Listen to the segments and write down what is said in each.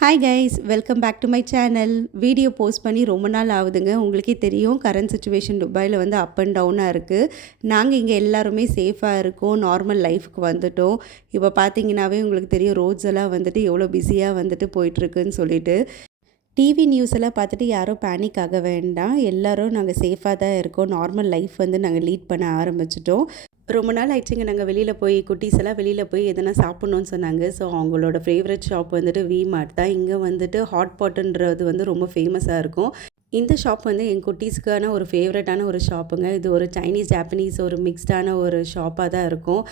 Hi guys, welcome back to my channel. Video post பண்ணி ரொம்ப நாள் ஆகுதுங்க. உங்களுக்கே தெரியும், கரண்ட் சுச்சுவேஷன் துபாயில் வந்து அப் அண்ட் டவுனாக இருக்குது. நாங்கள் இங்கே எல்லாருமே சேஃபாக இருக்கோம், நார்மல் லைஃப்க்கு வந்துட்டோம். இப்போ பார்த்தீங்கன்னாவே உங்களுக்கு தெரியும், ரோட்ஸ் எல்லாம் வந்துட்டு எவ்வளோ பிஸியாக வந்துட்டு போயிட்டுருக்குன்னு சொல்லிட்டு. டிவி நியூஸ் எல்லாம் பார்த்துட்டு யாரும் பேனிக் ஆக வேண்டாம். எல்லோரும் நாங்கள் சேஃபாக தான் இருக்கோம். நார்மல் லைஃப் வந்து நாங்கள் லீட் பண்ண ஆரம்பிச்சிட்டோம். ரொம்ப நாள் ஆயிடுச்சுங்க நாங்கள் வெளியில் போய் குட்டீஸ் எல்லாம் வெளியில் போய் எதனா சாப்பிட்ணுன்னு சொன்னாங்க. ஸோ அவங்களோட ஃபேவரட் ஷாப் வந்துட்டு V-Mart தான். இங்கே வந்துட்டு ஹாட் பாட்டுன்றது வந்து ரொம்ப ஃபேமஸாக இருக்கும். இந்த ஷாப் வந்து என் குட்டீஸ்க்கான ஒரு ஃபேவரட்டான ஒரு ஷாப்புங்க. இது ஒரு சைனீஸ் ஜாப்பனீஸ் ஒரு மிக்ஸ்டான ஒரு ஷாப்பாக தான் இருக்கும்.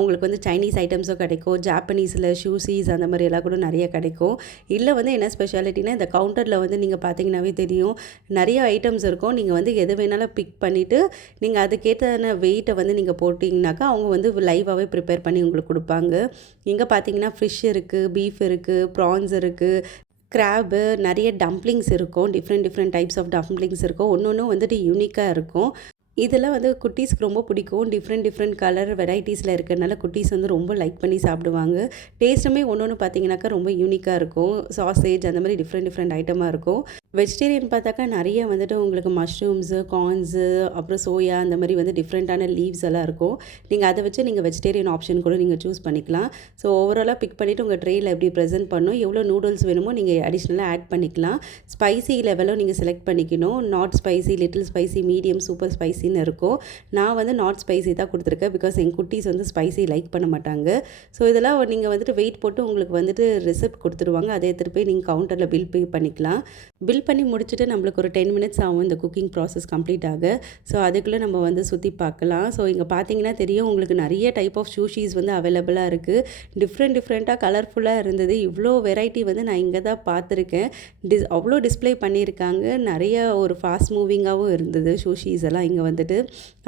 உங்களுக்கு வந்து சைனீஸ் ஐட்டம்ஸும் கிடைக்கும், ஜாப்பனீஸில் ஷூஸீஸ் அந்த மாதிரி எல்லாம் கூட நிறைய கிடைக்கும். இல்லை வந்து என்ன ஸ்பெஷாலிட்டினா, இந்த கவுண்டரில் வந்து நீங்கள் பார்த்தீங்கன்னாவே தெரியும், நிறைய ஐட்டம்ஸ் இருக்கும். நீங்கள் வந்து எது வேணாலும் பிக் பண்ணிவிட்டு நீங்கள் அதுக்கேற்ற வெயிட்டை வந்து நீங்கள் போட்டிங்கனாக்கா அவங்க வந்து லைவாகவே ப்ரிப்பேர் பண்ணி உங்களுக்கு கொடுப்பாங்க. இங்கே பார்த்தீங்கன்னா ஃபிஷ் இருக்குது, பீஃப் இருக்குது, ப்ரான்ஸ் இருக்குது, கிராபு, நிறைய டம்ப்ளிங்ஸ் இருக்கும். டிஃப்ரெண்ட் டைப்ஸ் ஆஃப் டம்ப்ளிங்ஸ் இருக்கும். ஒன்று வந்துட்டு யூனிக்காக இருக்கும். இதெல்லாம் வந்து குட்டீஸ்க்கு ரொம்ப பிடிக்கும். டிஃப்ரெண்ட் கலர் வெரைட்டிஸில் இருக்கிறனால குட்டீஸ் வந்து ரொம்ப லைக் பண்ணி சாப்பிடுவாங்க. டேஸ்ட்டுமே ஒன்று பார்த்தீங்கன்னாக்கா ரொம்ப யூனிக்காக இருக்கும். சாசேஜ் அந்த மாதிரி டிஃப்ரெண்ட் ஐட்டமாக இருக்கும். வெஜிடேரியன் பார்த்தாக்கா நிறைய வந்துட்டு உங்களுக்கு மஷ்ரூம்ஸு, கார்ன்ஸு, அப்புறம் சோயா அந்த மாதிரி வந்து டிஃப்ரெண்ட்டான லீவ்ஸ் எல்லாம் இருக்கும். நீங்கள் அதை வச்சு நீங்கள் வெஜிடேரியன் ஆப்ஷன் கூட நீங்கள் சூஸ் பண்ணிக்கலாம். ஸோ ஓவராலாக பிக் பண்ணிவிட்டு உங்கள் ட்ரேயில் எப்படி ப்ரெசென்ட் பண்ணணும், எவ்வளோ நூடுல்ஸ் வேணுமோ நீங்கள் அடிஷ்னலாக ஆட் பண்ணிக்கலாம். ஸ்பைசி லெவலும் நீங்கள் செலக்ட் பண்ணிக்கணும். Not spicy, little spicy, medium, super ஸ்பைசின்னு இருக்கும். நான் வந்து நாட் ஸ்பைசி தான் கொடுத்துருக்கேன். பிகாஸ் என் குட்டீஸ் வந்து ஸ்பைசி லைக் பண்ண மாட்டாங்க. ஸோ இதெல்லாம் நீங்கள் வந்துட்டு வெயிட் போட்டு உங்களுக்கு வந்துட்டு ரெசிப்ட் கொடுத்துருவாங்க. அதை எடுத்துகிட்டு போய் நீங்கள் கவுண்டரில் பில் பே பண்ணிக்கலாம். பில் பண்ணி முடிச்சுட்டு நம்மளுக்கு ஒரு 10 மினிட்ஸ் ஆகும் இந்த குக்கிங் ப்ராசஸ் கம்ப்ளீட் ஆக. ஸோ அதுக்குள்ளே நம்ம வந்து சுற்றி பார்க்கலாம். ஸோ இங்கே பார்த்தீங்கன்னா தெரியும், உங்களுக்கு நிறைய டைப் ஆஃப் சூஷீஸ் வந்து அவைலபிளாக இருக்குது. டிஃப்ரெண்ட்டாக கலர்ஃபுல்லாக இருந்தது. இவ்வளோ வெரைட்டி வந்து நான் இங்கே தான் பார்த்துருக்கேன். அவ்வளோ டிஸ்பிளே பண்ணியிருக்காங்க. நிறைய ஒரு ஃபாஸ்ட் மூவிங்காகவும் இருந்தது சூஷீஸ் எல்லாம் இங்கே வந்துட்டு.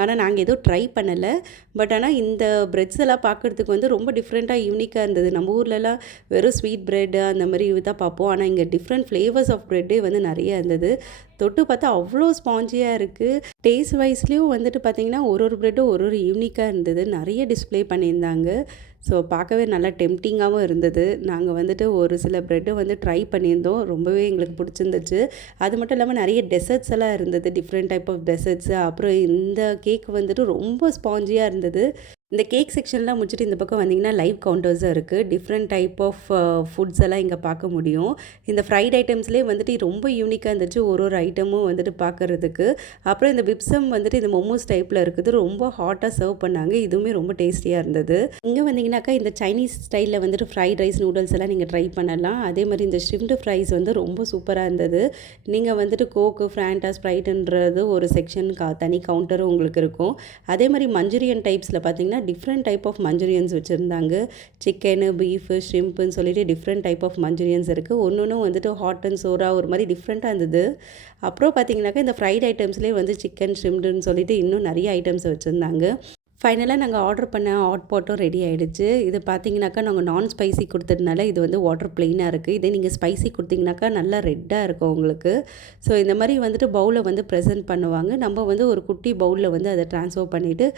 ஆனால் நாங்கள் எதுவும் ட்ரை பண்ணலை. பட் ஆனால் இந்த பிரெட்ஸ் எல்லாம் பார்க்குறதுக்கு வந்து ரொம்ப டிஃப்ரெண்ட்டாக யூனிக்காக இருந்தது. நம்ம ஊர்லலாம் வெறும் ஸ்வீட் பிரெட் அந்த மாதிரி தான் பார்ப்போம். ஆனால் இங்கே டிஃப்ரெண்ட் ஃப்ளேவர்ஸ் ஆஃப் பிரெட்டே வந்து நிறைய இருந்தது. தொட்டு பார்த்தா அவ்வளோ ஸ்பாஞ்சியாக இருக்குது. டேஸ்ட் வைஸ்லேயும் வந்துட்டு பார்த்திங்கன்னா ஒரு ப்ரெட்டும் ஒரு யூனிக்காக இருந்தது. நிறைய டிஸ்பிளே பண்ணியிருந்தாங்க. ஸோ பார்க்கவே நல்லா டெம்டிங்காகவும் இருந்தது. நாங்கள் வந்துட்டு ஒரு சில ப்ரெட்டை வந்து ட்ரை பண்ணியிருந்தோம். ரொம்பவே எங்களுக்கு பிடிச்சிருந்துச்சு. அது மட்டும் இல்லாமல் நிறைய டெசர்ட்ஸ் எல்லாம் இருந்தது. Different type of desserts. அப்புறம் இந்த கேக் வந்துட்டு ரொம்ப ஸ்பாஞ்சியாக இருந்தது. இந்த கேக் செக்ஷன்லாம் முடிச்சுட்டு இந்த பக்கம் வந்திங்கன்னா லைவ் கவுண்டர்ஸும் இருக்குது. டிஃப்ரெண்ட் டைப் ஆஃப் ஃபுட்ஸ் எல்லாம் இங்கே பார்க்க முடியும். இந்த ஃப்ரைட் ஐட்டம்ஸ்லேயே வந்துட்டு ரொம்ப யூனிக்காக இருந்துச்சு ஒரு ஐட்டமும் வந்துட்டு பார்க்குறதுக்கு. அப்புறம் இந்த விப்சம் வந்துட்டு இந்த மொமோஸ் டைப்பில் இருக்குது. ரொம்ப ஹாட்டாக சர்வ் பண்ணாங்க. இதுவுமே ரொம்ப டேஸ்டியாக இருந்தது. இங்கே வந்தீங்கன்னாக்கா இந்த சைனீஸ் ஸ்டைலில் வந்துட்டு ஃப்ரைட் ரைஸ், நூடுல்ஸ் எல்லாம் நீங்கள் ட்ரை பண்ணலாம். அதே மாதிரி இந்த ஷ்ரிம்டு ஃப்ரைஸ் வந்து ரொம்ப சூப்பராக இருந்தது. நீங்கள் வந்துட்டு கோக்கு, ஃப்ராண்டா, ஸ்ப்ரைட்டுன்றது ஒரு செக்ஷன் தனி கவுண்டரும் உங்களுக்கு இருக்கும். அதே மாதிரி மஞ்சூரியன் டைப்ஸில் பார்த்தீங்கன்னா டிஃப்ரெண்ட் டைப் ஆஃப் மஞ்சூரியன்ஸ் வச்சுருந்தாங்க. சிக்கனு, பீஃபு, ஷ்ரிம்ப்புன்னு சொல்லிட்டு டிஃப்ரெண்ட் டைப் ஆஃப் மஞ்சூரியன்ஸ் இருக்குது. ஒன்று வந்துட்டு ஹாட் அண்ட் சோரா ஒரு மாதிரி டிஃப்ரெண்ட்டாக இருந்தது. அப்புறம் பார்த்தீங்கன்னாக்கா இந்த ஃப்ரைட் ஐட்டம்ஸ்லேயே வந்து சிக்கன், ஷ்ரிம்ப்டுன்னு சொல்லிட்டு இன்னும் நிறைய ஐட்டம்ஸ் வச்சுருந்தாங்க. ஃபைனலாக நாங்கள் ஆர்டர் பண்ண ஹாட் பாட்டும் ரெடி ஆகிடுச்சு. இது பார்த்தீங்கன்னாக்கா நாங்கள் நான் ஸ்பைசி கொடுத்ததுனால இது வந்து வாட்டர் ப்ளெயினாக இருக்குது. இதே நீங்கள் ஸ்பைசி கொடுத்தீங்கன்னாக்கா நல்லா ரெட்டாக இருக்கும் உங்களுக்கு. ஸோ இந்த மாதிரி வந்துட்டு பவுலை வந்து ப்ரெசென்ட் பண்ணுவாங்க. நம்ம வந்து ஒரு குட்டி பவுலில் வந்து அதை ட்ரான்ஸ்ஃபர் பண்ணிவிட்டு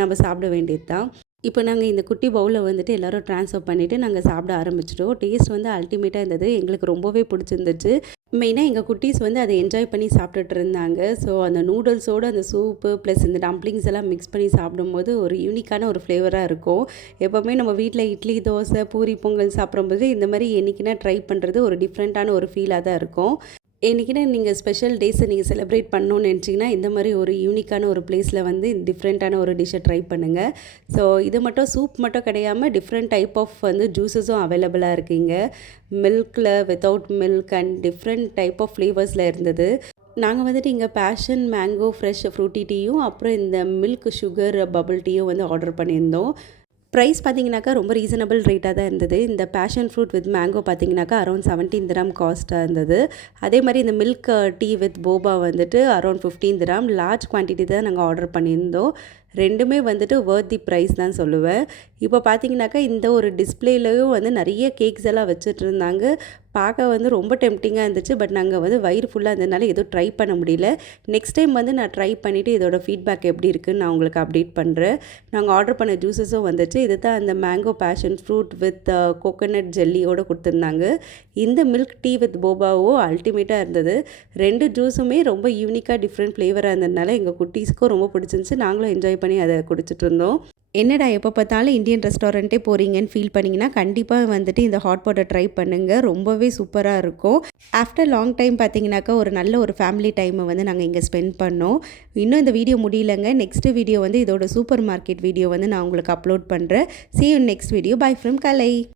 நம்ம சாப்பிட வேண்டியது தான். இப்போ நாங்கள் இந்த குட்டி பவுலில் வந்துட்டு எல்லோரும் ட்ரான்ஸ்ஃபர் பண்ணிவிட்டு நாங்கள் சாப்பிட ஆரம்பிச்சிட்டோம். டேஸ்ட் வந்து அல்டிமேட்டாக இருந்தது. எங்களுக்கு ரொம்பவே பிடிச்சிருந்துச்சு. மெயினாக எங்கள் குட்டீஸ் வந்து அதை என்ஜாய் பண்ணி சாப்பிட்டுட்டு இருந்தாங்க. ஸோ அந்த நூடுல்ஸோடு அந்த சூப்பு ப்ளஸ் இந்த டம்ப்ளிங்ஸ் எல்லாம் மிக்ஸ் பண்ணி சாப்பிடும்போது ஒரு யூனிக்கான ஒரு ஃப்ளேவராக இருக்கும். எப்போவுமே நம்ம வீட்டில் இட்லி, தோசை, பூரி, பொங்கல் சாப்பிடும்போது இந்த மாதிரி என்றைக்குன்னா ட்ரை பண்ணுறது ஒரு டிஃப்ரெண்ட்டான ஒரு ஃபீலாக தான் இருக்கும். என்றைக்குன்னா நீங்கள் ஸ்பெஷல் டேஸை நீங்கள் செலிப்ரேட் பண்ணணும்னு நினச்சிங்கன்னா இந்த மாதிரி ஒரு யூனிக்கான ஒரு பிளேஸில் வந்து டிஃப்ரெண்ட்டான ஒரு டிஷ்ஷை ட்ரை பண்ணுங்கள். ஸோ இது மட்டும் சூப் மட்டும் கிடையாமல் டிஃப்ரெண்ட் டைப் ஆஃப் வந்து ஜூஸஸும் அவைலபிளாக இருக்குங்க. மில்கில், without milk and different type of ஃப்ளேவர்ஸில் இருந்தது. நாங்கள் வந்துட்டு இங்கே பேஷன் மேங்கோ ஃப்ரெஷ் ஃப்ரூட்டி டீயும் அப்புறம் இந்த மில்க் சுகர் பபிள் டீயும் வந்து ஆர்டர் பண்ணியிருந்தோம். ப்ரைஸ் பார்த்தீங்கன்னாக்கா ரொம்ப ரீசனபிள் ரேட்டாக தான் இருந்தது. இந்த பேஷன் ஃப்ரூட் வித் மேங்கோ பார்த்தீங்கன்னாக்கா அரௌண்ட் 17 திராம் காஸ்ட்டாக இருந்தது. அதே மாதிரி இந்த மில்க் டீ வித் போபா வந்துட்டு அரௌண்ட் 15 திராம். லார்ஜ் குவான்டிட்டி தான் நாங்கள் ஆர்டர் பண்ணியிருந்தோம். ரெண்டுமே வந்துட்டு வொர்த் தி ப்ரைஸ் தான் சொல்லுவேன். இப்போ பார்த்தீங்கன்னாக்கா இந்த ஒரு டிஸ்ப்ளேலையும் வந்து நிறைய கேக்ஸ் எல்லாம் வச்சுட்டு இருந்தாங்க. பார்க்க வந்து ரொம்ப டெம்ப்டிங்காக இருந்துச்சு. பட் நாங்கள் வந்து வயிறு ஃபுல்லாக இருந்ததுனால எதுவும் ட்ரை பண்ண முடியல. நெக்ஸ்ட் டைம் வந்து நான் ட்ரை பண்ணிவிட்டு இதோட ஃபீட்பேக் எப்படி இருக்குன்னு நான் உங்களுக்கு அப்டேட் பண்ணுறேன். நாங்கள் ஆர்டர் பண்ண ஜூஸஸும் வந்துச்சு. இது தான் அந்த mango passion fruit with coconut ஜெல்லியோடு கொடுத்துருந்தாங்க. இந்த மில்க் டீ வித் போபாவும் அல்டிமேட்டாக இருந்தது. 2 ஜூஸுமே ரொம்ப யூனிக்காக டிஃப்ரெண்ட் ஃப்ளேவராக இருந்ததுனால எங்கள் குட்டீஸ்க்கும் ரொம்ப பிடிச்சிருந்துச்சு. நாங்களும் என்ஜாய் பண்ணி அதை குடிச்சிட்டு இருந்தோம். என்னடா எப்போ பார்த்தாலும் இந்தியன் ரெஸ்டாரண்ட்டே போகிறீங்கன்னு ஃபீல் பண்ணிங்கன்னா கண்டிப்பாக வந்துட்டு இந்த ஹாட் பாட்டை ட்ரை பண்ணுங்கள். ரொம்பவே சூப்பராக இருக்கும். ஆஃப்டர் லாங் டைம் பார்த்தீங்கன்னாக்கா ஒரு நல்ல ஒரு ஃபேமிலி டைமை வந்து நாங்கள் இங்கே ஸ்பெண்ட் பண்ணோம். இன்னும் இந்த வீடியோ முடியலங்க. நெக்ஸ்ட்டு வீடியோ வந்து இதோட சூப்பர் மார்க்கெட் வீடியோ வந்து நான் உங்களுக்கு அப்லோட் பண்ணுறேன். See you in next video. Bye from Kalai.